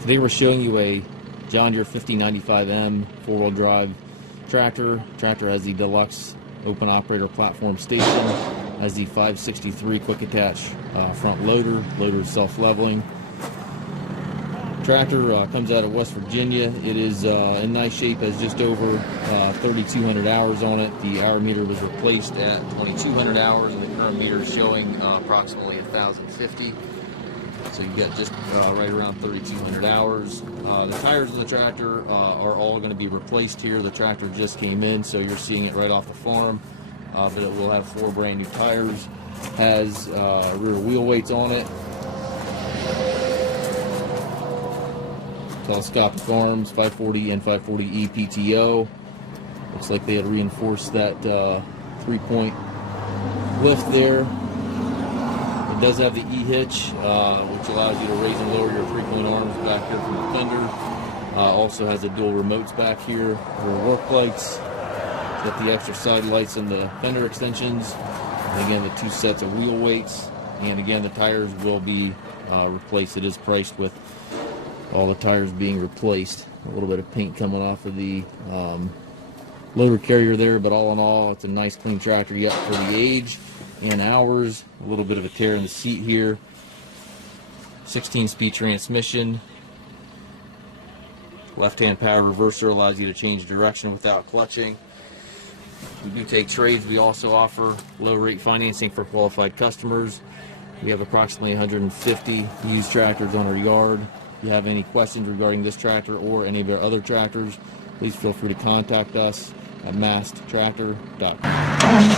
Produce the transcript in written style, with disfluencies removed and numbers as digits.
Today we're showing you a John Deere 5095M four-wheel drive tractor. Tractor has the Deluxe open operator platform station, has the 563 quick attach front loader. Loader is self-leveling. Tractor comes out of West Virginia. It is in nice shape, has just over 3,200 hours on it. The hour meter was replaced at 2,200 hours, and the current meter is showing approximately 1,050. So you've got just right around 3,200 hours. The tires of the tractor are all going to be replaced here. The tractor just came in, so you're seeing it right off the farm. But it will have 4 brand new tires. Has rear wheel weights on it. Telescopic arms, 540 and 540E PTO. Looks like they had reinforced that 3-point lift there. It does have the Hitch, which allows you to raise and lower your 3-point arms back here from the fender. Also has the dual remotes back here, rear work lights. It's got the extra side lights and the fender extensions. And again, the 2 sets of wheel weights. And again, the tires will be replaced. It is priced with all the tires being replaced. A little bit of paint coming off of the loader carrier there, but all in all, it's a nice clean tractor yet for the age and hours. A little bit of a tear in the seat here. 16-speed transmission. Left-hand power reverser allows you to change direction without clutching. We do take trades. We also offer low-rate financing for qualified customers. We have approximately 150 used tractors on our yard. If you have any questions regarding this tractor or any of our other tractors, please feel free to contact us at massedtractor.com.